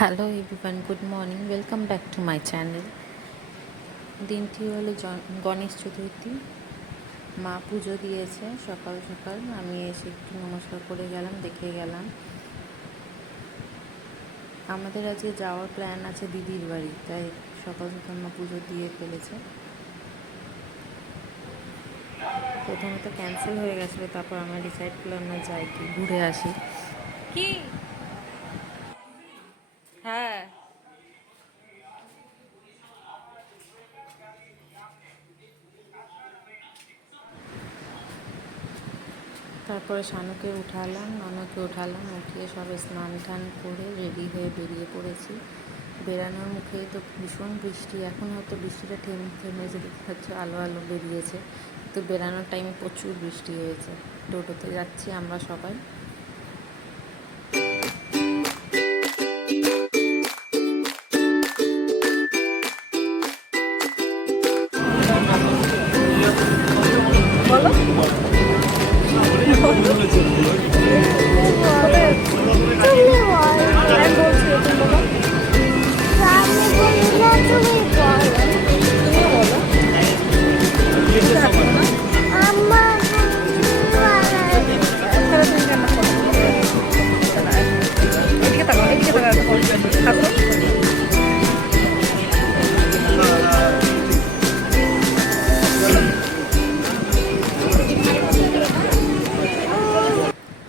Hello everyone, good morning, welcome back to my channel. দিনটি হলো গণেশ চতুর্থী। মা পুজো দিয়েছে সকাল সকাল। আমি এসে একটু নমস্কার করে গেলাম, দেখে গেলাম। আমাদের আজকে যাওয়ার প্ল্যান আছে দিদির বাড়ি, তাই সকাল সকাল মা পুজো দিয়ে ফেলেছে। প্রথমে তো ক্যান্সেল হয়ে গেছিলো, তারপর আমরা ডিসাইড করলাম না যাই কি ঘুরে আসি। কি হ্যাঁ, তারপরে শানুকে উঠালাম, ননকে উঠালাম, উঠিয়ে সব স্নান টান করে রেডি হয়ে বেরিয়ে পড়েছি। বেরানোর মুখে তো ভীষণ বৃষ্টি, এখন হয়তো বৃষ্টিটা থেমে থেমে যে দেখতে পাচ্ছি আলো আলো বেরিয়েছে, তো বেরানোর টাইমে প্রচুর বৃষ্টি হয়েছে। টোটোতে যাচ্ছি আমরা সবাই।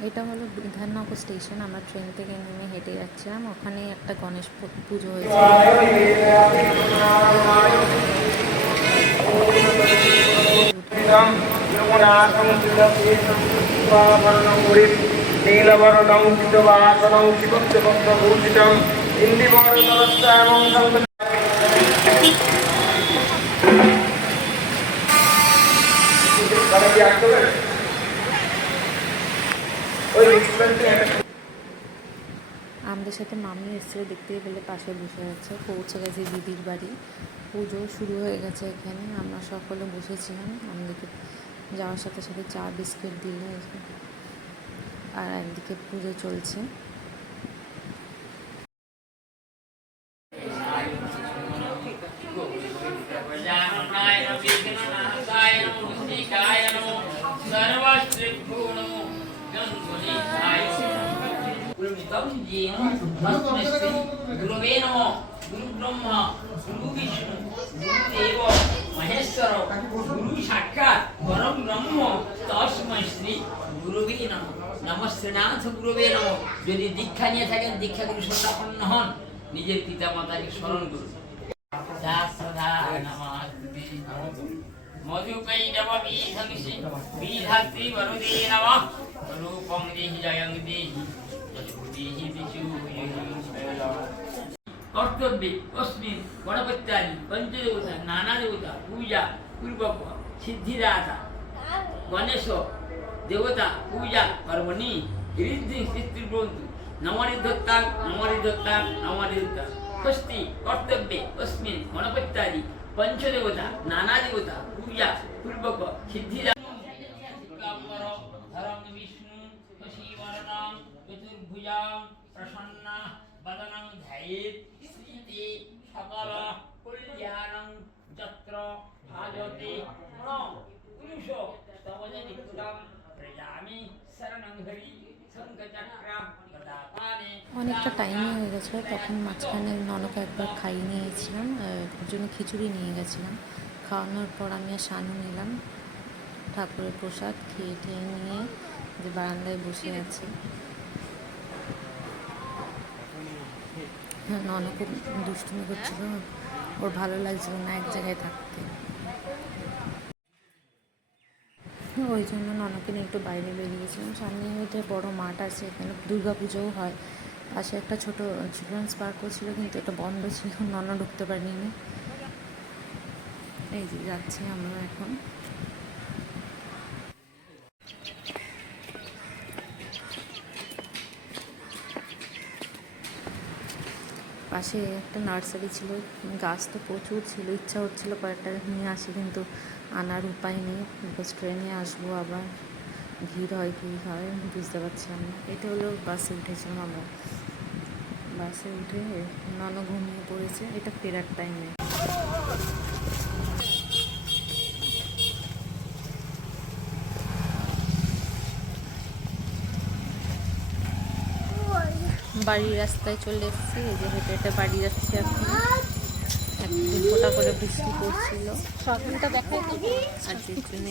এটা হলো বিধাননগর স্টেশন। আমরা ট্রেন থেকে নেমে হেঁটে যাচ্ছিলাম, ওখানে একটা গণেশ পুজো হয়েছে। नीलवर्णं चितवासनं शिवभूषितं इन्दिवर्णरस्तामं আমাদের সাথে মামি এসেছিলো, দেখতে পেলে পাশে বসে আছে। পৌঁছে গেছে দিদির বাড়ি, পুজো শুরু হয়ে গেছে এখানে। আমরা সকলে বসেছিলাম, আমাদেরকে যাওয়ার সাথে সাথে চা বিস্কিট দিল, আর একদিকে পুজো চলছে। गुरुवे नमो गुरु ब्रह्मा गुरु विष्णु गुरुदेव महेश्वर गुरु साक्षात् परम ब्रह्म तस्मै श्री गुरुवे नमो नमः श्रीनाथ गुरुवे नमो। যদি দীক্ষা নিয়ে থাকেন, দীক্ষা গুরু শরণাপন্ন হন, নিজের পিতা মাতাকে স্মরণ করুন। দাসদা নমস্তে মধুকৈ নব বিধংসি বিধাত্রী বরদে নমঃ রূপং দেহি জয়ং দেহি कर्तव्य अस्मिन् गणपत्यादि पंचदेवता नाना देवता पूजा पूर्वक सिद्धिदाता गणेश देवता पूजा कर्मणि रिद्धि सिद्धिर्भवन्तु। नमोनिधत्ता नमोनिधत्ता नमोनिधत्ता षष्ठी कर्तव्य अस्मिन् गणपत्यादि पंचदेवता नाना देवता पूजा पूर्वक सिद्धिदाता धरं विष्णु शशिवर्णं चतुर्भुजां प्रसन्ना वदनं ध्यायेत् श्रीते सकल कल्याणं चत्र भाजते पुरुष स्तवजनिकृतं प्रजामि शरणं हरि शङ्खचक्र गदापाने। অনেকটা টাইমই হয়ে গেছিলো, তখন মাঝখানে ননকে একবার খাইয়ে নিয়েছিলাম, ওর জন্য খিচুড়ি নিয়ে গেছিলাম। খাওয়ানোর পর আমি আর শানু নিলাম ঠাকুরের প্রসাদ, খেয়ে টেয়ে নিয়ে যে বারান্দায় বসে আছি। ননক দুষ্টুমি করছিল, ওর ভালো লাগছিল না এক জায়গায় থাকতে, ওই জন্য ননকে নিয়ে একটু বাইরে বেরিয়েছিলাম। সামনে হয়তো বড় মাঠ আছে, এখানে দুর্গা পুজোও হয়। পাশে একটা ছোট চিলড্রেন্স পার্কও ছিল, কিন্তু এটা বন্ধ ছিল, নন ঢুকতে পারিনি। এই যে যাচ্ছি আমরা এখন। পাশে একটা নার্সারি ছিল, গাছ তো প্রচুর ছিল, ইচ্ছা হচ্ছিলো কয়েকটা নিয়ে আসি, কিন্তু আনার উপায় নেই, বিকজ ট্রেনে আসবো, আবার ভিড় হয় কি হয় বুঝতে পারছিলাম না। এটা হলো বাসে উঠেছিলাম আমরা, বাসে উঠে নন ঘুমিয়ে পড়েছে, এটা ফেরার টাইমে। বাড়ির রাস্তায় চলে এসেছি, এই যে হেঁটে হেঁটে বাড়ি যাচ্ছি এখন। একদিন ফোঁটা করে বৃষ্টি পড়ছিল, সকালটা দেখাই আজকের জন্য